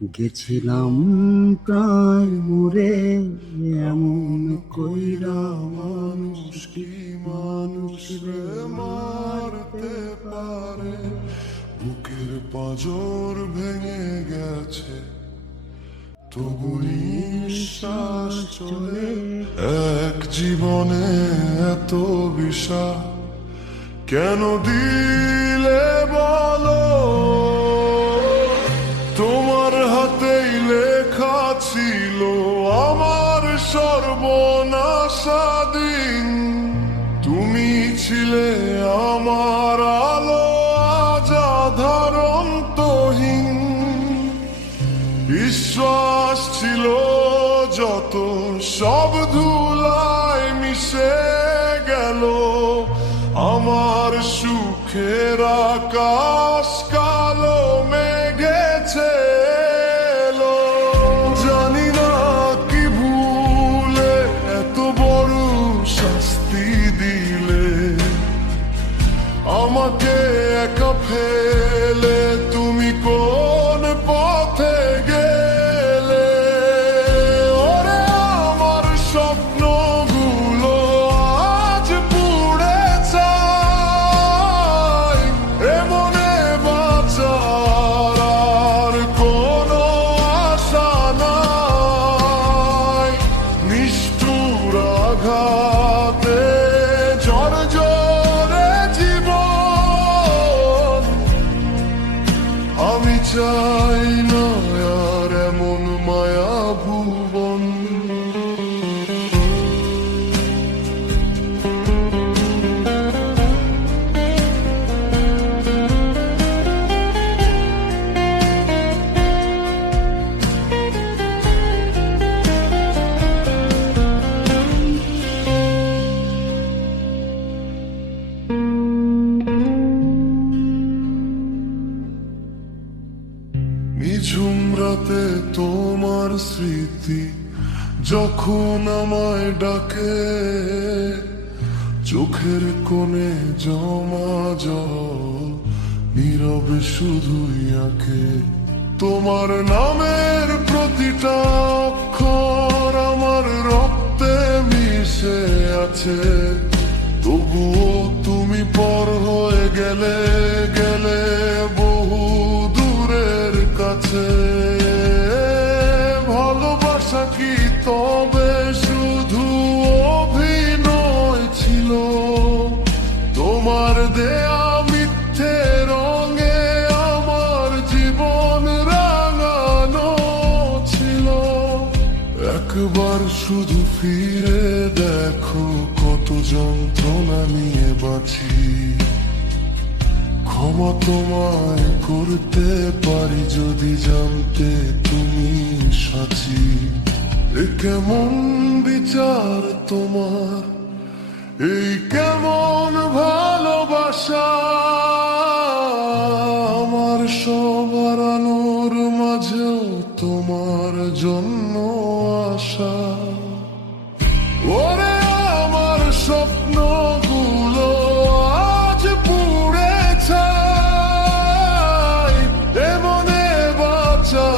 গেছিলাম প্রায় মরে, এমন কইরা মানুষ কি মানুষ রে মারতে পারে। বুকের পাঁজর ভেঙে গেছে, তবু নিঃশ্বাস চলে। এক জীবনে এত বিষাদ কেন দিলে বলো? তোমার হাতেই লেখা ছিল আমার সর্বনাশা দিন। তুমি ছিলে আমার আলো, আজ আঁধার অন্তহীন। বিশ্বাস ছিল যত, সব ধুলায় মিশে গেল। আমার সুখের আকাশ কালো মেঘেছে এলো। জানি না কি ভুলে এত বড় শাস্তি দিলে, আমাকে একা ফেলে তুমি কোন পথে গেলে? ওরে আমার স্বপ্নগুলো আজ পুড়ে ছাই। এমনে বাঁচার আর কোনো আশা নাই। নিষ্ঠুর আঘাতে ঝরঝরে জীবন, আমি চাই না আর এমন মায়া ভুবন। নিঝুম রাতে তোমার স্মৃতি যখন আমায় ডাকে, চোখের কোণে জমা জল নীরবে শুধুই আঁকে। তোমার নামের প্রতিটা অক্ষর আমার রক্তে মিশে আছে, তবুও তুমি পর হয়ে গেলে গেলে বহু দূরের কাছে। ভালোবাসা কি তবে শুধু অভিনয় ছিল? তোমার দেয়া মিথ্যে রঙে আমার জীবন রাঙানো ছিল। একবার শুধু ফিরে দেখো কত যন্ত্রণা নিয়ে বাঁচি। ক্ষমা তোমায় করতে পারি যদি জানতে তুমি সাচি। এ কেমন বিচার তোমার, এই কেমন ভালোবাসা? আমার সব হারানোর মাঝেও তোমার জন্য আশা। ওরে আমার স্বপ্নগুলো আজ পুড়ে ছাই। এমনে বাঁচা